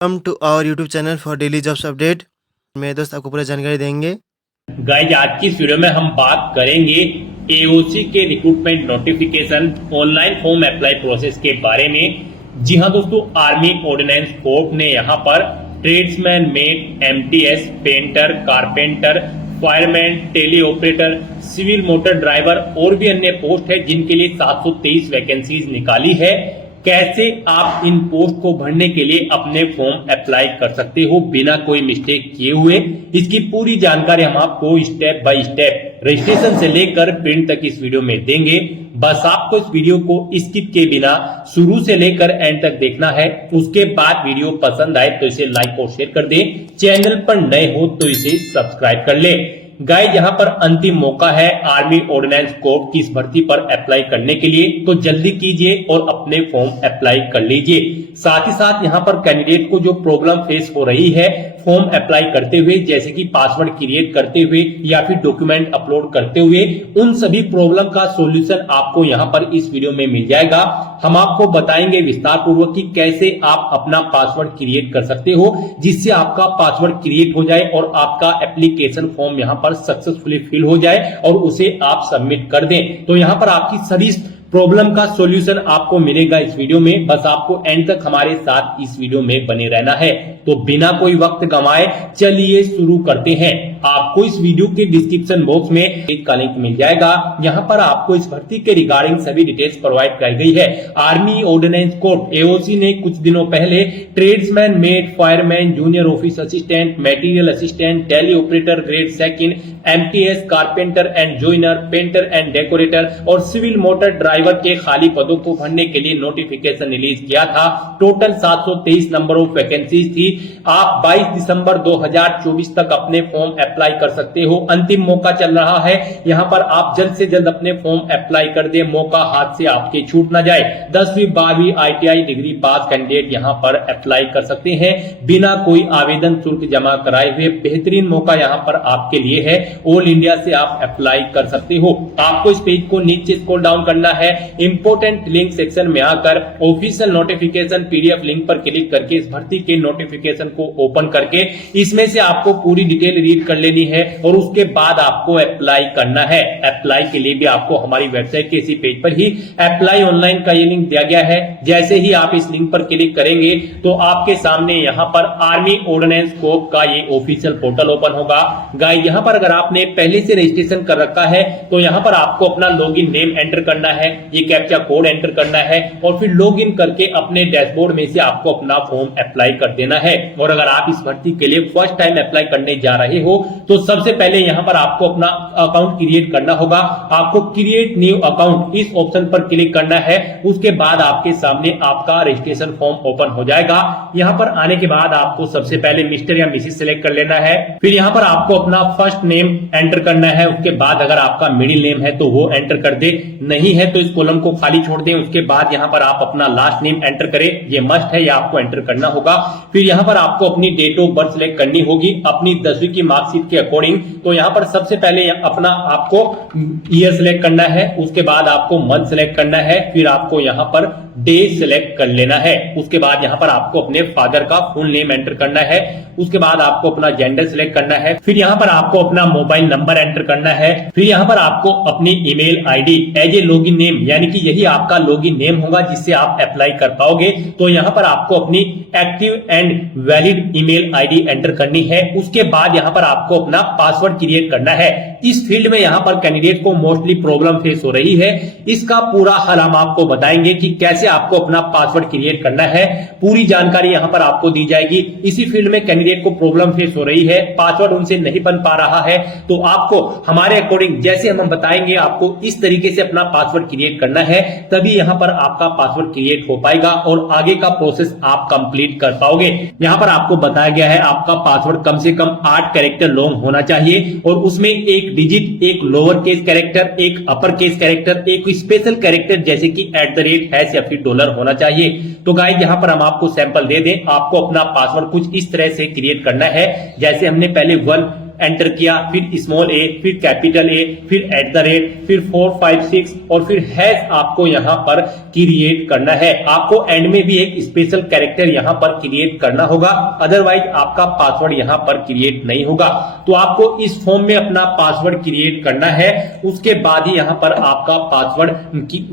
Welcome to our YouTube channel for daily jobs update. मेरे दोस्त आपको पूरा जानकारी देंगे। गाइज आज की इस वीडियो में हम बात करेंगे एओसी के recruitment notification online form apply process के बारे में। जी हाँ दोस्तों, आर्मी ऑर्डिनेंस कोर्ट ने यहाँ पर tradesman, mate, MTS, painter, carpenter, fireman, tele operator, civil motor driver और भी अन्य पोस्ट है जिनके लिए 723 वैकेंसीज निकाली है। कैसे आप इन पोस्ट को भरने के लिए अपने फॉर्म अप्लाई कर सकते हो बिना कोई मिस्टेक किए हुए, इसकी पूरी जानकारी हम आपको स्टेप बाय स्टेप रजिस्ट्रेशन से लेकर प्रिंट तक इस वीडियो में देंगे। बस आपको इस वीडियो को स्किप के बिना शुरू से लेकर एंड तक देखना है। उसके बाद वीडियो पसंद आए तो इसे लाइक और शेयर कर दें। चैनल पर नए हो तो इसे सब्सक्राइब कर ले। गाइस यहाँ पर अंतिम मौका है आर्मी ऑर्डिनेंस कोर्ट की इस भर्ती पर अप्लाई करने के लिए, तो जल्दी कीजिए और अपने फॉर्म अप्लाई कर लीजिए। साथ ही साथ यहाँ पर कैंडिडेट को जो प्रॉब्लम फेस हो रही है फॉर्म अप्लाई करते हुए, जैसे कि पासवर्ड क्रिएट करते हुए या फिर डॉक्यूमेंट अपलोड करते हुए, उन सभी प्रॉब्लम का सॉल्यूशन आपको यहाँ पर इस वीडियो में मिल जाएगा। हम आपको बताएंगे विस्तार पूर्वक कि कैसे आप अपना पासवर्ड क्रिएट कर सकते हो जिससे आपका पासवर्ड क्रिएट हो जाए और आपका एप्लीकेशन फॉर्म यहाँ पर सक्सेसफुली फिल हो जाए और उसे आप सबमिट कर दें। तो यहाँ पर आपकी सभी प्रॉब्लम का सॉल्यूशन आपको मिलेगा इस वीडियो में। बस आपको एंड तक हमारे साथ इस वीडियो में बने रहना है। तो बिना कोई वक्त गंवाए चलिए शुरू करते हैं। आपको इस वीडियो के डिस्क्रिप्शन बॉक्स में एक का लिंक मिल जाएगा। यहाँ पर आपको इस भर्ती के रिगार्डिंग सभी डिटेल्स प्रोवाइड कराई गई है। आर्मी ऑर्डिनेंस कोर्ट एओसी ने कुछ दिनों पहले tradesman, mate, fireman, junior office assistant, material assistant, tele operator grade second, MTS, carpenter and joiner, painter and decorator और सिविल मोटर ड्राइवर के खाली पदों को भरने के लिए नोटिफिकेशन रिलीज किया था। टोटल 723 नंबर ऑफ वैकेंसीज थी। आप 22 दिसंबर 2024 तक अपने फॉर्म अप्लाई कर सकते हो। अंतिम मौका चल रहा है। यहाँ पर आप जल्द से जल्द अपने फॉर्म अप्लाई कर दे, मौका हाथ से आपके छूट ना जाए। 10वीं 12वीं ITI डिग्री पास कैंडिडेट यहाँ पर अप्लाई कर सकते हैं बिना कोई आवेदन शुल्क जमा कराए हुए। बेहतरीन मौका यहाँ पर आपके लिए है। ऑल इंडिया से आप अप्लाई कर सकते हो। आपको इस पेज को नीचे स्क्रॉल डाउन करना है। इंपोर्टेंट लिंक सेक्शन में आकर ऑफिशियल नोटिफिकेशन PDF लिंक पर क्लिक करके इस भर्ती के नोटिफिकेशन को ओपन करके इसमें से आपको पूरी डिटेल रीड कर लेनी है और उसके बाद आपको अप्लाई करना है। अप्लाई के लिए भी आपको हमारी वेबसाइट के इसी पेज पर ही अप्लाई ऑनलाइन का ये लिंक दिया गया है। जैसे ही आप इस लिंक पर क्लिक करेंगे तो आपके सामने यहाँ पर आर्मी ऑर्डिनेंस कोर्ट का ये ऑफिशियल पोर्टल ओपन होगा। गाइस यहाँ पर अगर आपने पहले से रजिस्ट्रेशन कर रखा है तो यहाँ पर आपको अपना लॉगिन नेम एंटर करना है, ये कैप्चा कोड एंटर करना है और फिर लॉगिन करके अपने डैशबोर्ड में से आपको अपना फॉर्म अप्लाई कर देना है। और अगर आप इस भर्ती के लिए फर्स्ट टाइम अप्लाई करने जा रहे हो तो सबसे पहले यहाँ पर आपको अपना अकाउंट क्रिएट करना होगा। आपको क्रिएट न्यू अकाउंट इस ऑप्शन पर क्लिक करना है। उसके बाद आपके सामने आपका रजिस्ट्रेशन फॉर्म ओपन हो जाएगा। यहाँ पर आने के बाद आपको सबसे पहले मिस्टर या मिसेस सिलेक्ट कर लेना है। फिर यहाँ पर आपको अपना फर्स्ट नेम एंटर करना है। उसके बाद अगर आपका मिडिल नेम है तो वो एंटर कर दे, नहीं है तो इस कॉलम को खाली छोड़ दें। उसके बाद यहाँ पर आप अपना लास्ट नेम एंटर करें, ये मस्ट है, ये आपको एंटर करना होगा। फिर यहाँ पर आपको अपनी डेट ऑफ बर्थ सिलेक्ट करनी होगी अपनी 10वीं की मार्कशीट के अकॉर्डिंग। तो यहाँ पर सबसे पहले अपना आपको ईयर सिलेक्ट करना है, उसके बाद आपको मंथ सिलेक्ट करना है, फिर आपको यहाँ पर डे सिलेक्ट कर लेना है। उसके बाद यहाँ पर आपको अपने फादर का फुल नेम एंटर करना है। उसके बाद आपको अपना जेंडर सिलेक्ट करना है। फिर यहाँ पर आपको अपना मोबाइल नंबर एंटर करना है। फिर यहाँ पर आपको अपनी email ID as a login name, यानी कि यही आपका लॉगिन नेम होगा जिससे आप अप्लाई कर पाओगे। तो यहाँ पर आपको अपनी active and valid email ID enter करनी है। उसके बाद यहाँ पर आपको अपना पासवर्ड क्रिएट करना है। इस फील्ड में यहाँ पर कैंडिडेट को मोस्टली प्रॉब्लम फेस हो रही है। इसका पूरा हल हम आपको बताएंगे कि कैसे आपको अपना पासवर्ड क्रिएट करना है। पूरी जानकारी यहाँ पर आपको दी जाएगी। इसी फील्ड में कैंडिडेट को प्रॉब्लम फेस हो रही है, पासवर्ड उनसे नहीं बन पा रहा है, तो आपको हमारे अकॉर्डिंग जैसे हम बताएंगे आपको इस तरीके से अपना पासवर्ड क्रिएट करना है, तभी यहाँ पर आपका पासवर्ड क्रिएट हो पाएगा और आगे का प्रोसेस आप कंप्लीट कर पाओगे। यहाँ पर आपको बताया गया है आपका पासवर्ड कम से कम 8 कैरेक्टर लॉन्ग होना चाहिए और उसमें एक डिजिट, एक लोअर केस कैरेक्टर, एक अपर केस कैरेक्टर, एक स्पेशल कैरेक्टर जैसे कि @ या फिर $, होना चाहिए। तो गाइस यहाँ पर हम आपको सैंपल दे दें। आपको अपना पासवर्ड कुछ इस तरह से क्रिएट करना है जैसे हमने पहले 1 एंटर किया, फिर स्मॉल ए, फिर कैपिटल ए, फिर एट द रेट, फिर 456 और फिर हैश आपको यहाँ पर क्रिएट करना है। आपको एंड में भी एक स्पेशल कैरेक्टर यहाँ पर क्रिएट करना होगा, अदरवाइज आपका पासवर्ड यहाँ पर क्रिएट नहीं होगा। तो आपको इस फॉर्म में अपना पासवर्ड क्रिएट करना है, उसके बाद ही यहाँ पर आपका पासवर्ड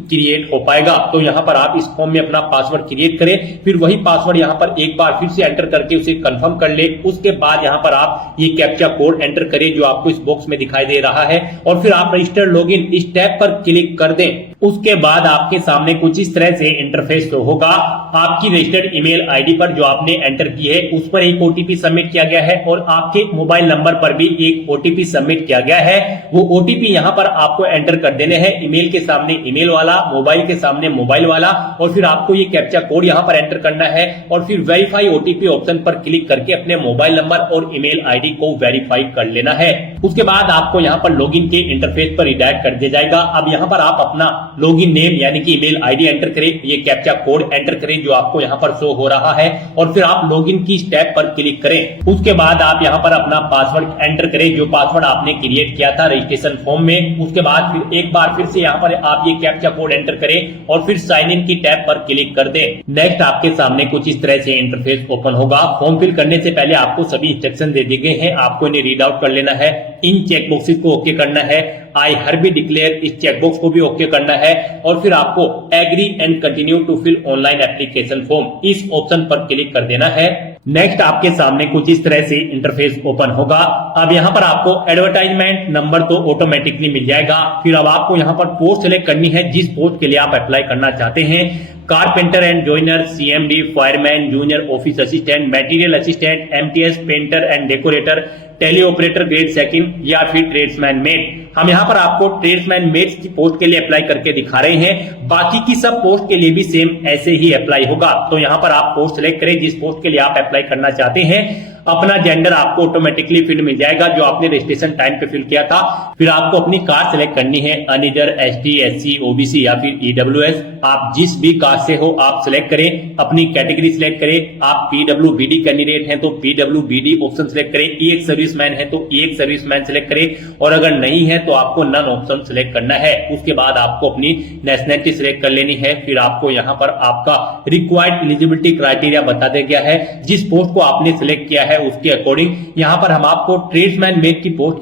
क्रिएट हो पाएगा। तो यहाँ पर आप इस फॉर्म में अपना पासवर्ड क्रिएट करें, फिर वही पासवर्ड यहाँ पर एक बार फिर से एंटर करके उसे कंफर्म कर ले। उसके बाद यहाँ पर आप ये कैप्चा कोड एंटर करें जो आपको इस बॉक्स में दिखाई दे रहा है, और फिर आप रजिस्टर लॉगिन इस टैब पर क्लिक कर दें। उसके बाद आपके सामने कुछ इस तरह से इंटरफेस तो होगा। आपकी रजिस्टर्ड ईमेल आईडी पर जो आपने एंटर की है उस पर एक ओटीपी सबमिट किया गया है, और आपके मोबाइल नंबर पर भी एक ओटीपी सबमिट किया गया है। वो ओटीपी यहाँ पर आपको एंटर कर देने हैं, ईमेल के सामने ईमेल वाला, मोबाइल के सामने मोबाइल वाला, और फिर आपको ये कैप्चा कोड यहाँ पर एंटर करना है, और फिर वेरीफाई ओटीपी ऑप्शन पर क्लिक करके अपने मोबाइल नंबर और ईमेल आईडी को वेरीफाई कर लेना है। उसके बाद आपको यहाँ पर लॉगिन के इंटरफेस पर रिडायरेक्ट कर दिया जाएगा। अब यहाँ पर आप अपना लॉगिन नेम यानी कि ईमेल आईडी एंटर करें, ये कैप्चा कोड एंटर करें जो आपको यहाँ पर शो हो रहा है, और फिर आप लॉगिन की स्टेप पर क्लिक करें। उसके बाद आप यहाँ पर अपना पासवर्ड एंटर करें जो पासवर्ड आपने क्रिएट किया था रजिस्ट्रेशन फॉर्म में। उसके बाद फिर एक बार फिर से यहाँ पर आप ये कैप्चा कोड एंटर करें और फिर साइन इन की टैब पर क्लिक कर दें। नेक्स्ट आपके सामने कुछ इस तरह से इंटरफेस ओपन होगा। फॉर्म फिल करने से पहले आपको सभी इंस्ट्रक्शन दे दिए गए हैं, आपको इन्हें रीड आउट कर लेना है। इन चेक बॉक्सेस को ओके करना है, आई हर्बी डिक्लेयर इस चेकबॉक्स को भी ओके करना है, और फिर आपको agree and continue to fill online application form इस ऑप्शन पर क्लिक कर देना है। नेक्स्ट आपके सामने कुछ इस तरह से इंटरफेस ओपन होगा। अब यहाँ पर आपको एडवर्टाइजमेंट नंबर तो ऑटोमेटिकली मिल जाएगा। फिर अब आपको यहाँ पर पोस्ट सिलेक्ट करनी है जिस पोस्ट के लिए आप अप्लाई करना चाहते हैं। Carpenter and joiner, CMD, fireman, junior office assistant, material assistant, MTS, painter and decorator, tele operator grade second, या फिर ट्रेड्समैन मेट। हम यहाँ पर आपको ट्रेड्समैन मेट की पोस्ट के लिए अप्लाई करके दिखा रहे हैं, बाकी की सब पोस्ट के लिए भी सेम ऐसे ही अप्लाई होगा। तो यहाँ पर आप पोस्ट सिलेक्ट करें जिस पोस्ट के लिए आप अप्लाई करना चाहते हैं। अपना जेंडर आपको ऑटोमेटिकली फिल मिल जाएगा जो आपने रजिस्ट्रेशन टाइम पे फिल किया था। फिर आपको अपनी कास्ट सिलेक्ट करनी है, अनरिजर्व, एसटी, एससी, ओबीसी या फिर ईडब्ल्यूएस। आप जिस भी कास्ट से हो आप सिलेक्ट करें, अपनी कैटेगरी सिलेक्ट करें। आप पीडब्ल्यूबीडी कैंडिडेट हैं तो पीडब्ल्यूबीडी ऑप्शन सिलेक्ट करें, एक सर्विसमैन है तो एक सर्विसमैन सिलेक्ट करें, और अगर नहीं है तो आपको नन ऑप्शन सिलेक्ट करना है। उसके बाद आपको अपनी नेशनलिटी सिलेक्ट कर लेनी है। फिर आपको यहाँ पर आपका रिक्वायर्ड एलिजिबिलिटी क्राइटेरिया बता दिया गया है, जिस पोस्ट को आपने सिलेक्ट किया है उसके अकॉर्डिंग यहाँ पर हम आपको ट्रेड्समैन मेट की पोस्ट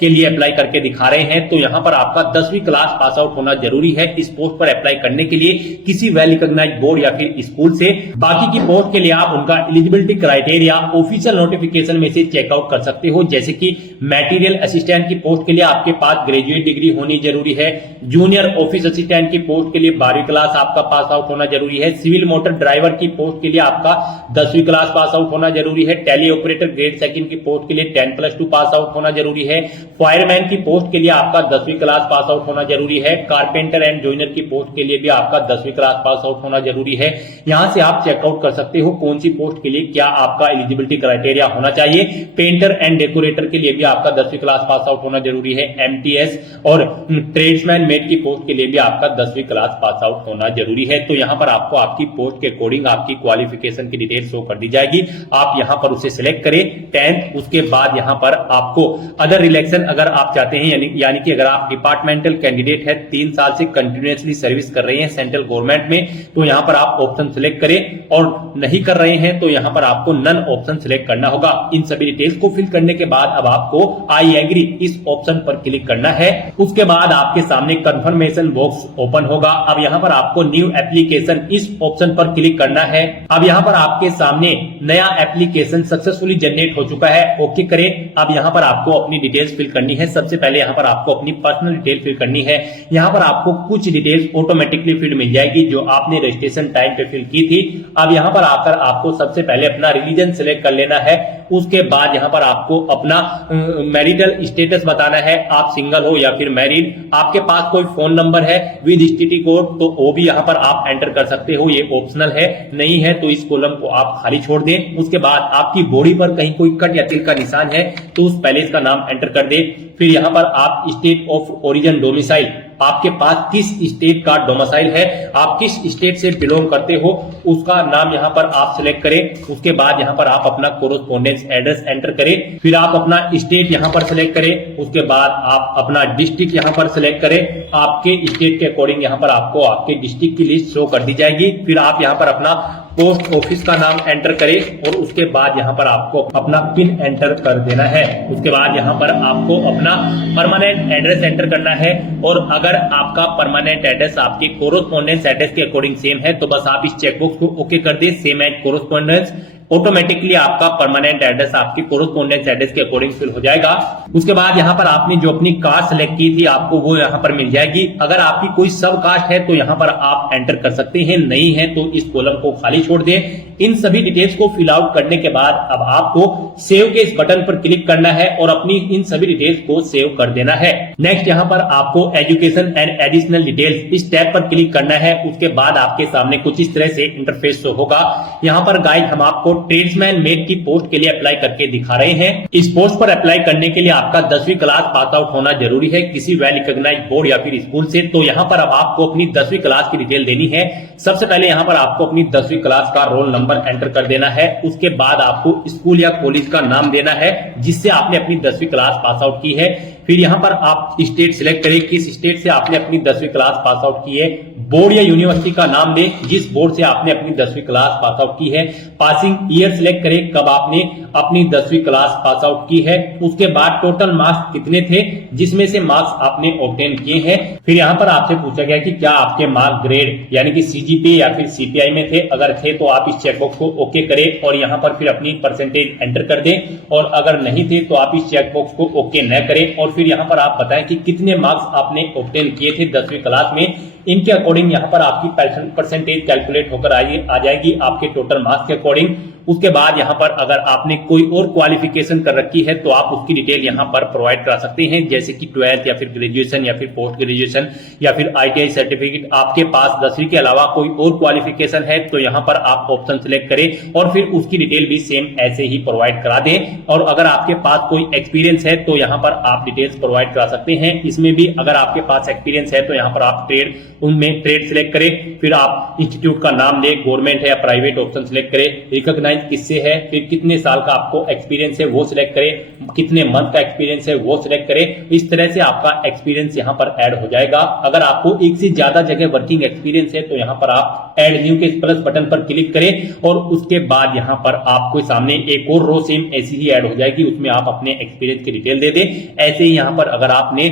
के लिए अप्लाई करके दिखा रहे हैं। तो यहाँ पर आपका 10वीं क्लास पास आउट होना जरूरी है इस पोस्ट पर अप्लाई करने के लिए, किसी वेल रिकॉग्नाइज्ड बोर्ड या फिर स्कूल से। बाकी की पोस्ट के लिए आप उनका एलिजिबिलिटी क्राइटेरिया ऑफिशियल नोटिफिकेशन में से चेकआउट कर सकते हो। जैसे कि मटेरियल असिस्टेंट की पोस्ट के लिए आपके पास ग्रेजुएट डिग्री होनी जरूरी है। जूनियर ऑफिस असिस्टेंट की पोस्ट के लिए 12वीं क्लास आपका पास आउट होना जरूरी है। सिविल मोटर ड्राइवर की पोस्ट के लिए आपका 10वीं क्लास पास आउट होना जरूरी है। टेली ऑपरेटर ग्रेड सेकंड की पोस्ट के लिए 10+2 पास आउट होना जरूरी है। फायरमैन की पोस्ट के लिए आपका 10वीं क्लास पास आउट होना जरूरी है। कारपेंटर एंड जॉइनर की पोस्ट के लिए भी आपका 10वीं क्लास पास आउट होना जरूरी है। यहां से आप चेकआउट कर सकते हो कौन सी पोस्ट के लिए क्या आपका एलिजिबिलिटी क्राइटेरिया होना चाहिए। पेंटर एंड डेकोरेटर के लिए भी आपका 10वीं क्लास पास आउट होना जरूरी है। एमटीएस और ट्रेड्समैन मेट की पोस्ट के लिए भी आपका 10वीं क्लास पास आउट होना जरूरी है। तो यहाँ पर आपको आपकी पोस्ट के अकॉर्डिंग आपकी क्वालिफिकेशन की डिटेल शो कर दी जाएगी। आप यहाँ पर उसे सिलेक्ट करें 10th। उसके बाद यहाँ पर आपको अदर रिलेक्शन अगर आप चाहते हैं यानी कि अगर आप डिपार्टमेंटल कैंडिडेट है, 3 साल से कंटिन्यूअसली सर्विस कर रहे हैं सेंट्रल गवर्नमेंट में, तो यहाँ पर आप ऑप्शन सिलेक्ट करें, और नहीं कर रहे हैं तो यहाँ पर आपको नन ऑप्शन सिलेक्ट करना होगा। इन सभी डिटेल्स को फिल करने के बाद अब आपको आई एग्री इस ऑप्शन पर क्लिक करना है। उसके बाद आपके सामने कंफर्मेशन बॉक्स ओपन होगा। अब यहाँ पर आपको न्यू एप्लीकेशन इस ऑप्शन पर क्लिक करना है। अब यहाँ पर आपके सामने नया एप्लीकेशन सक्सेसफुली जनरेट हो चुका है, ओके करें। अब यहाँ पर आपको अपनी डिटेल्स फिल करनी है। सबसे पहले यहाँ पर आपको अपनी पर्सनल डिटेल फिल करनी है। यहाँ पर आपको कुछ डिटेल्स ऑटोमेटिकली फिल मिल जाएगी जो आपने रजिस्ट्रेशन टाइम पे फिल की थी। अब यहाँ पर आकर आपको सबसे पहले अपना रिलीजन सिलेक्ट कर लेना है। उसके बाद यहाँ पर आपको अपना मैरिटल स्टेटस बताना है, आप सिंगल हो या फिर मैरिड। आपके पास कोई फोन नंबर है विद एसटीडी कोड तो वो भी यहाँ पर आप एंटर कर सकते हो, ये ऑप्शनल है। नहीं है तो इस कॉलम को आप खाली छोड़ दें। उसके बाद आपकी बॉडी पर कहीं कोई कट या तिल का निशान है तो उस पैलेस का नाम एंटर कर दे। फिर यहाँ पर आप स्टेट ऑफ ओरिजिन डोमिसाइल आपके पास किस स्टेट का डोमिसाइल है, आप किस स्टेट से बिलोंग करते हो उसका नाम यहाँ पर आप सिलेक्ट करें। उसके बाद यहाँ पर आप अपना कोरोस्पोंडेंस एड्रेस एंटर करें, फिर आप अपना स्टेट यहाँ पर सिलेक्ट करें, उसके बाद आप अपना डिस्ट्रिक्ट यहाँ पर सिलेक्ट करें। आपके स्टेट के अकॉर्डिंग यहाँ पर आपको आपके डिस्ट्रिक्ट की लिस्ट शो कर दी जाएगी। फिर आप यहाँ पर अपना पोस्ट ऑफिस का नाम एंटर करें और उसके बाद यहाँ पर आपको अपना पिन एंटर कर देना है। उसके बाद यहाँ पर आपको अपना परमानेंट एड्रेस एंटर करना है और अगर आपका परमानेंट एड्रेस आपके कोरोस्पोंडेंस एड्रेस के अकॉर्डिंग सेम है तो बस आप इस चेकबॉक्स को ओके कर दे, सेम एट कोरोस्पोंडेंस। ऑटोमेटिकली आपका परमानेंट एड्रेस आपके कोरोस्पोंडेंस एड्रेस के अकॉर्डिंग फिल हो जाएगा। उसके बाद यहाँ पर आपने जो अपनी कास्ट सेलेक्ट की थी आपको वो यहाँ पर मिल जाएगी। अगर आपकी कोई सब कास्ट है तो यहाँ पर आप एंटर कर सकते हैं, नहीं है तो इस कॉलम को खाली छोड़ दें। इन सभी डिटेल्स को फिल आउट करने के बाद अब आपको सेव के इस बटन पर क्लिक करना है और अपनी इन सभी डिटेल्स को सेव कर देना है। नेक्स्ट यहाँ पर आपको एजुकेशन एंड एडिशनल डिटेल्स इस टैब पर क्लिक करना है। उसके बाद आपके सामने कुछ इस तरह से इंटरफेस शो होगा। यहाँ पर गाइड हम आपको ट्रेड्समैन मेट की पोस्ट के लिए अप्लाई करके दिखा रहे हैं। इस पोस्ट पर अप्लाई करने के लिए आपका 10वीं क्लास पास आउट होना जरूरी है किसी वेल रिकॉग्नाइज्ड बोर्ड या फिर स्कूल से। तो यहाँ पर अब आपको अपनी 10वीं क्लास की डिटेल देनी है। सबसे पहले यहाँ पर आपको अपनी 10वीं क्लास का रोल नंबर एंटर कर देना है। उसके बाद आपको स्कूल या कॉलेज का नाम देना है जिससे आपने अपनी 10वीं क्लास पास आउट की है। फिर यहाँ पर आप स्टेट सिलेक्ट करें, किस स्टेट से आपने अपनी 10वीं क्लास पास आउट की है। बोर्ड या यूनिवर्सिटी का नाम दें जिस बोर्ड से आपने अपनी 10वीं क्लास पास आउट की है। पासिंग ईयर सिलेक्ट करें, कब आपने अपनी 10वीं क्लास पास आउट की है। उसके बाद टोटल मार्क्स कितने थे जिसमें से मार्क्स आपने ऑब्टेन किए हैं। फिर यहाँ पर आपसे पूछा गया कि क्या आपके मार्क ग्रेड यानी कि सीजीपीए या फिर सीपीआई में थे। अगर थे तो आप इस चेकबॉक्स को ओके करें और यहाँ पर फिर अपनी परसेंटेज एंटर कर दें और अगर नहीं थे तो आप इस चेकबॉक्स को ओके न करें और फिर यहाँ पर आप बताएं कि कितने मार्क्स आपने ऑब्टेन किए थे 10वीं क्लास में। इनके अकॉर्डिंग यहाँ पर आपकी परसेंटेज कैलकुलेट होकर आ जाएगी आपके टोटल मार्क्स के अकॉर्डिंग। उसके बाद यहाँ पर अगर आपने कोई और क्वालिफिकेशन कर रखी है तो आप उसकी डिटेल यहाँ पर प्रोवाइड करा सकते हैं, जैसे कि 12th या फिर ग्रेजुएशन या फिर पोस्ट ग्रेजुएशन या फिर ITI सर्टिफिकेट। आपके पास 10वीं के अलावा कोई और क्वालिफिकेशन है तो यहाँ पर आप ऑप्शन सिलेक्ट करें और फिर उसकी डिटेल भी सेम ऐसे ही प्रोवाइड करा दें। और अगर आपके पास कोई एक्सपीरियंस है तो यहाँ पर आप डिटेल्स प्रोवाइड करा सकते हैं। इसमें भी अगर आपके पास एक्सपीरियंस है तो यहाँ पर आप ट्रेड उनमें ट्रेड सिलेक्ट करें, फिर आप इंस्टीट्यूट का नाम दें, गवर्नमेंट है या प्राइवेट ऑप्शन सिलेक्ट करें, रिकॉग्नाइज किससे है, फिर कितने साल का आपको एक्सपीरियंस है वो सिलेक्ट करें, कितने मंथ का एक्सपीरियंस है वो सिलेक्ट करें। इस तरह से आपका एक्सपीरियंस यहाँ पर ऐड हो जाएगा। अगर आपको एक से ज्यादा जगह वर्किंग एक्सपीरियंस है तो यहाँ पर आप ऐड न्यू के प्लस बटन पर क्लिक करें और उसके बाद यहाँ पर आपको सामने एक और रो सेम ऐसी ही ऐड हो जाएगी, उसमें आप अपने एक्सपीरियंस की डिटेल दे दें। ऐसे ही यहाँ पर अगर आपने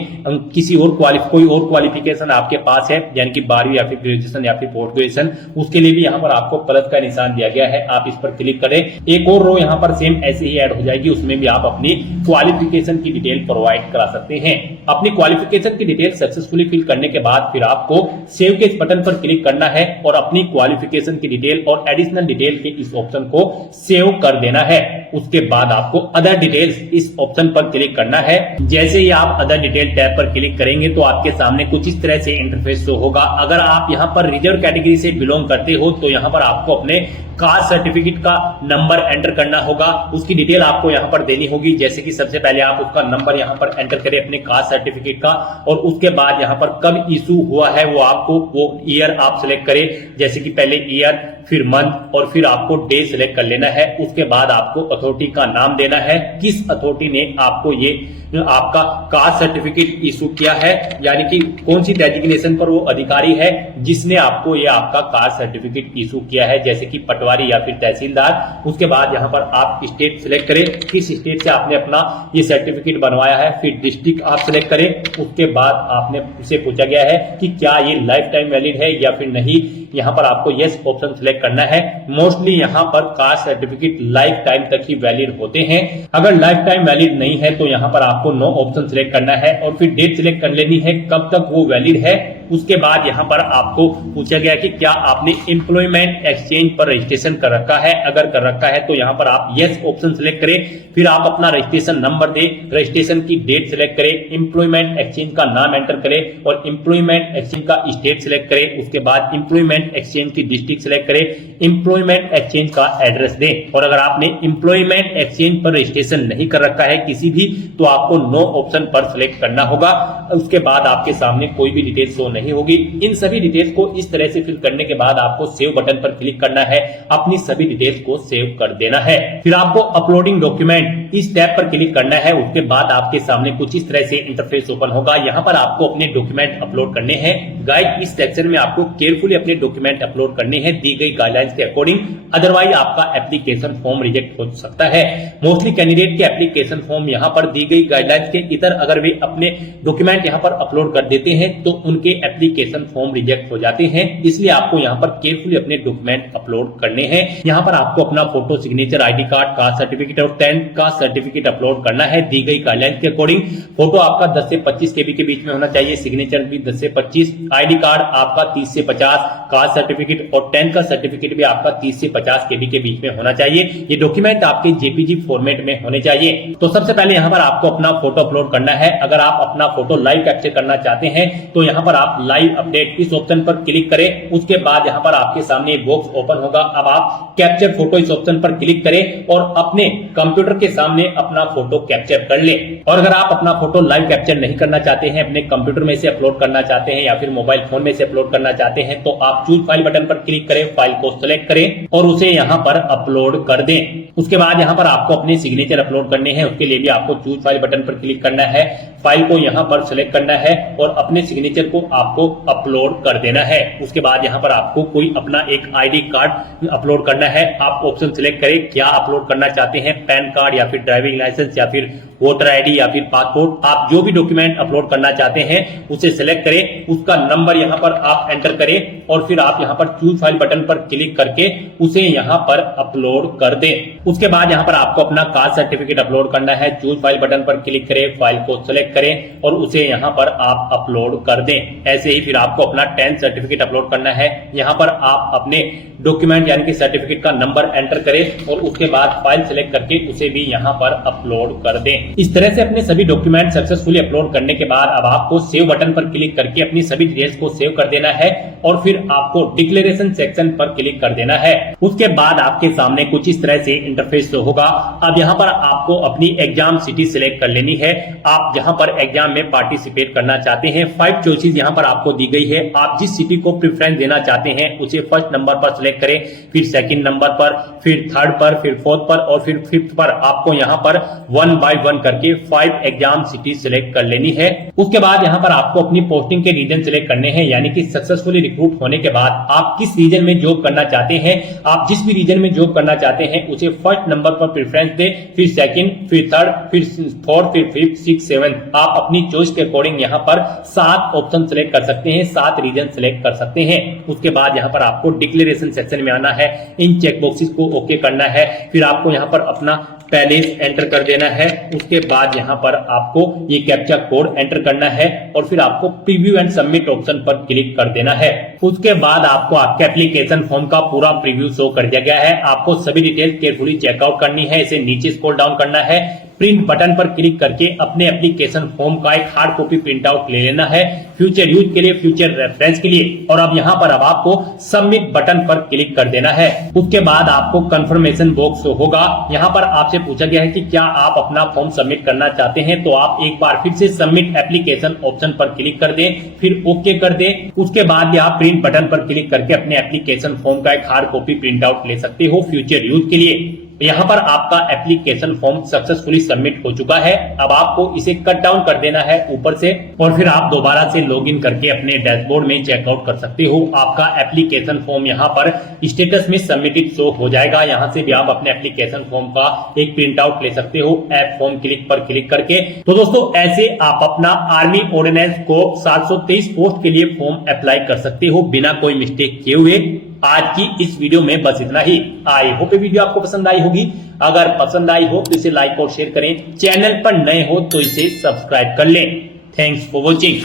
किसी और कोई और क्वालिफिकेशन आपके पास है यानी कि 12वीं या फिर ग्रेजुएशन या फिर पोस्ट ग्रेजुएशन, उसके लिए भी यहाँ पर आपको प्लस का निशान दिया गया है, आप इस पर क्लिक करें। एक और रो यहाँ पर सेम ऐसे ही ऐड हो जाएगी, उसमें भी आप अपनी क्वालिफिकेशन की डिटेल प्रोवाइड करा सकते हैं। अपनी क्वालिफिकेशन की डिटेल सक्सेसफुली फिल करने के बाद फिर आपको सेव के इस बटन पर क्लिक करना है और अपनी क्वालिफिकेशन की डिटेल और एडिशनल डिटेल के इस ऑप्शन को सेव कर देना है। उसके बाद आपको अदर डिटेल्स इस ऑप्शन पर क्लिक करना है। जैसे ही आप अदर डिटेल टैब पर क्लिक करेंगे तो आपके सामने कुछ इस तरह से इंटरफेस शो होगा। अगर आप यहाँ पर रिजर्व कैटेगरी से बिलोंग करते हो तो यहाँ पर आपको अपने कास्ट सर्टिफिकेट का नंबर एंटर करना होगा, उसकी डिटेल आपको यहाँ पर देनी होगी। जैसे कि सबसे पहले आप उसका नंबर यहाँ पर एंटर करें अपने कास्ट सर्टिफिकेट का और उसके बाद यहाँ पर कब इशू हुआ है वो आपको वो ईयर आप सिलेक्ट करें, जैसे कि पहले ईयर फिर मंथ और फिर आपको डे सिलेक्ट कर लेना है। उसके बाद आपको अथॉरिटी का नाम देना है, किस अथॉरिटी ने आपको ये आपका कास्ट सर्टिफिकेट इशू किया है, यानी कि कौन सी डेजिग्नेशन पर वो अधिकारी है जिसने आपको ये आपका कास्ट सर्टिफिकेट इशू किया है, जैसे कि पटवारी या फिर तहसीलदार। उसके बाद यहाँ पर आप स्टेट सिलेक्ट करें, किस स्टेट से आपने अपना ये सर्टिफिकेट बनवाया है, फिर डिस्ट्रिक्ट आप सिलेक्ट करें। उसके बाद आपने उसे पूछा गया है कि क्या ये लाइफ टाइम वैलिड है या फिर नहीं, यहाँ पर आपको यस ऑप्शन सिलेक्ट करना है। मोस्टली यहाँ पर कास्ट सर्टिफिकेट लाइफ टाइम तक ही वैलिड होते हैं। अगर लाइफ टाइम वैलिड नहीं है तो यहाँ पर आपको नो ऑप्शन सिलेक्ट करना है और फिर डेट सिलेक्ट कर लेनी है कब तक वो वैलिड है। उसके बाद यहाँ पर आपको पूछा गया कि क्या आपने एम्प्लॉयमेंट एक्सचेंज पर रजिस्ट्रेशन कर रखा है, अगर कर रखा है तो यहाँ पर आप यस ऑप्शन सिलेक्ट करें। फिर आप अपना रजिस्ट्रेशन नंबर दें, रजिस्ट्रेशन की डेट सिलेक्ट करें, एम्प्लॉयमेंट एक्सचेंज का नाम एंटर करें और एम्प्लॉयमेंट एक्सचेंज का स्टेट सिलेक्ट करें। उसके बाद एम्प्लॉयमेंट एम्प्लॉयमेंट एक्सचेंज की डिस्ट्रिक्ट सेलेक्ट करें, एम्प्लॉयमेंट एक्सचेंज का एड्रेस दें। और अगर आपने एम्प्लॉयमेंट एक्सचेंज पर रजिस्ट्रेशन नहीं कर रखा है किसी भी, तो आपको नो ऑप्शन पर सिलेक्ट करना होगा। उसके बाद आपके सामने कोई भी डिटेल शो नहीं होगी। इन सभी डिटेल्स को इस तरह से फिल करने के बाद आपको सेव बटन पर क्लिक करना है, अपनी सभी डिटेल्स को सेव कर देना है। फिर आपको अपलोडिंग डॉक्यूमेंट इस टैब पर क्लिक करना है। उसके बाद आपके सामने कुछ इस तरह से इंटरफेस ओपन होगा। यहाँ पर आपको अपने डॉक्यूमेंट अपलोड करने हैं। गाइड इस सेक्शन में आपको केयरफुली अपने डॉक्यूमेंट अपलोड करने हैं दी गई गाइडलाइंस के अकॉर्डिंग, अदरवाइज आपका एप्लीकेशन फॉर्म रिजेक्ट हो सकता है। मोस्टली कैंडिडेट के एप्लीकेशन फॉर्म यहाँ पर दी गई गाइडलाइंस के इधर अगर वे अपने डॉक्यूमेंट यहाँ पर अपलोड कर देते हैं तो उनके एप्लीकेशन फॉर्म रिजेक्ट हो जाते हैं। इसलिए आपको यहाँ पर केयरफुली अपने डॉक्यूमेंट अपलोड करने हैं। यहाँ पर आपको अपना photo, signature, ID card, caste certificate और 10th का सर्टिफिकेट अपलोड करना है दी गई गाइडलाइंस के अकॉर्डिंग। फोटो आपका 10 से 25 केबी के बीच में होना चाहिए, सिग्नेचर भी 10 से 25, आईडी कार्ड आपका 30 से 50, कास्ट सर्टिफिकेट और 10th का सर्टिफिकेट भी आपका 30 से 50 केबी के बीच में होना चाहिए। ये डॉक्यूमेंट आपके जेपीजी फॉर्मेट में होने चाहिए। तो सबसे पहले यहाँ पर आपको अपना फोटो अपलोड करना है। अगर आप अपना फोटो लाइव कैप्चर करना चाहते हैं तो यहाँ पर आप लाइव अपडेट इस ऑप्शन पर क्लिक करें। उसके बाद यहाँ पर आपके सामने एक बॉक्स ओपन होगा। अब आप कैप्चर फोटो इस ऑप्शन पर क्लिक करें और अपने कंप्यूटर के सामने अपना फोटो कैप्चर कर ले। और अगर आप अपना फोटो लाइव कैप्चर नहीं करना चाहते हैं, अपने कंप्यूटर में से अपलोड करना चाहते हैं या फिर मोबाइल फोन में से अपलोड करना चाहते हैं, तो आप चूज फाइल बटन पर क्लिक करें, फाइल को सिलेक्ट करें और उसे यहाँ पर अपलोड कर दें। उसके बाद यहाँ पर आपको अपने सिग्नेचर अपलोड करने हैं। उसके लिए भी आपको चूज फाइल बटन पर क्लिक करना है, फाइल को यहाँ पर सिलेक्ट करना है और अपने सिग्नेचर को आपको अपलोड कर देना है। उसके बाद यहाँ पर आपको कोई अपना एक आईडी कार्ड अपलोड करना है। आप ऑप्शन सिलेक्ट करें, क्या अपलोड करना चाहते हैं, पैन कार्ड या फिर ड्राइविंग लाइसेंस या फिर वोटर आईडी या फिर पासपोर्ट। आप जो भी डॉक्यूमेंट अपलोड करना चाहते हैं उसे सिलेक्ट करें, उसका नंबर यहाँ पर आप एंटर करें और फिर आप यहाँ पर चूज फाइल बटन पर क्लिक करके उसे यहाँ पर अपलोड कर दें। उसके बाद यहाँ पर आपको अपना कास्ट सर्टिफिकेट अपलोड करना है। चूज फाइल बटन पर क्लिक करें, फाइल को सिलेक्ट करें और उसे यहाँ पर आप अपलोड कर दें। ऐसे ही फिर आपको अपना 10th सर्टिफिकेट अपलोड करना है। यहाँ पर आप अपने डॉक्यूमेंट यानी कि सर्टिफिकेट का नंबर एंटर करें और उसके बाद फाइल सिलेक्ट करके उसे भी यहाँ पर अपलोड कर दें। इस तरह से अपने सभी डॉक्यूमेंट सक्सेसफुली अपलोड करने के बाद अब आपको सेव बटन पर क्लिक करके अपनी सभी डिटेल्स को सेव कर देना है और फिर आपको डिक्लेरेशन सेक्शन पर क्लिक कर देना है। उसके बाद आपके सामने कुछ इस तरह से इंटरफेस होगा। अब यहाँ पर आपको अपनी एग्जाम सिटी सिलेक्ट कर लेनी है। आप यहाँ पर एग्जाम में पार्टिसिपेट करना चाहते हैं। 5 चॉइसेस यहाँ पर आपको दी गई है। आप जिस सिटी को प्रेफरेंस देना चाहते हैं उसे फर्स्ट नंबर पर सिलेक्ट करें, फिर सेकंड नंबर पर, फिर थर्ड पर, फिर फोर्थ पर और फिर फिफ्थ पर। आपको यहाँ पर 1 बाय 1 करके 5 एग्जाम सिटी सिलेक्ट कर लेनी है। उसके बाद यहाँ पर आपको अपनी पोस्टिंग के रीजन सिलेक्ट करने हैं, यानी कि सक्सेसफुली रिक्रूट होने के बाद आप किस रीजन में जॉब करना चाहते हैं। आप जिस भी रीजन में जॉब करना चाहते हैं उसे फर्स्ट नंबर पर प्रेफरेंस दे, फिर सेकंड, फिर थर्ड, फिर फोर्थ, फिर फिफ्थ, 6, 7। आप अपनी चॉइस के अकॉर्डिंग यहाँ पर 7 ऑप्शन सिलेक्ट कर सकते हैं, 7 रीजन सिलेक्ट कर सकते हैं। उसके बाद यहाँ पर आपको डिक्लेरेशन सेक्शन में आना है, इन चेक बॉक्सेस को ओके करना है, फिर आपको यहाँ पर अपना पैलेस एंटर कर देना है। उसके बाद यहाँ पर आपको ये कैप्चा कोड एंटर करना है और फिर आपको प्रीव्यू एंड सबमिट ऑप्शन पर क्लिक कर देना है। उसके बाद आपको आपके एप्लीकेशन फॉर्म का पूरा प्रीव्यू शो कर दिया गया है। आपको सभी डिटेल केयरफुली चेकआउट करनी है। इसे नीचे स्क्रॉल डाउन करना है, प्रिंट बटन पर क्लिक करके अपने एप्लीकेशन फॉर्म का एक हार्ड कॉपी प्रिंट आउट ले लेना है, फ्यूचर यूज के लिए, फ्यूचर रेफरेंस के लिए। और अब यहाँ पर अब आपको सबमिट बटन पर क्लिक कर देना है। उसके बाद आपको कंफर्मेशन बॉक्स होगा। यहाँ पर आपसे पूछा गया है कि क्या आप अपना फॉर्म सबमिट करना चाहते हैं, तो आप एक बार फिर से सबमिट एप्लीकेशन ऑप्शन पर क्लिक कर दें, फिर ओके कर दें। उसके बाद आप प्रिंट बटन पर क्लिक करके अपने एप्लीकेशन फॉर्म का एक हार्ड कॉपी प्रिंट आउट ले सकते हो फ्यूचर यूज के लिए। यहाँ पर आपका एप्लीकेशन फॉर्म सक्सेसफुली सबमिट हो चुका है। अब आपको इसे कट डाउन कर देना है ऊपर से और फिर आप दोबारा से लॉगिन करके अपने डैशबोर्ड में चेकआउट कर सकते हो। आपका एप्लीकेशन फॉर्म यहाँ पर स्टेटस में सबमिटेड शो हो जाएगा। यहाँ से भी आप अपने एप्लीकेशन फॉर्म का एक प्रिंट आउट ले सकते हो ऐप फॉर्म क्लिक पर क्लिक करके। तो दोस्तों ऐसे आप अपना आर्मी ऑर्डिनेंस को 723 पोस्ट के लिए फॉर्म अप्लाई कर सकते हो बिना कोई मिस्टेक किए हुए। आज की इस वीडियो में बस इतना ही। आई होप ये वीडियो आपको पसंद आई होगी। अगर पसंद आई हो तो इसे लाइक और शेयर करें। चैनल पर नए हो तो इसे सब्सक्राइब कर लें। Thanks for watching.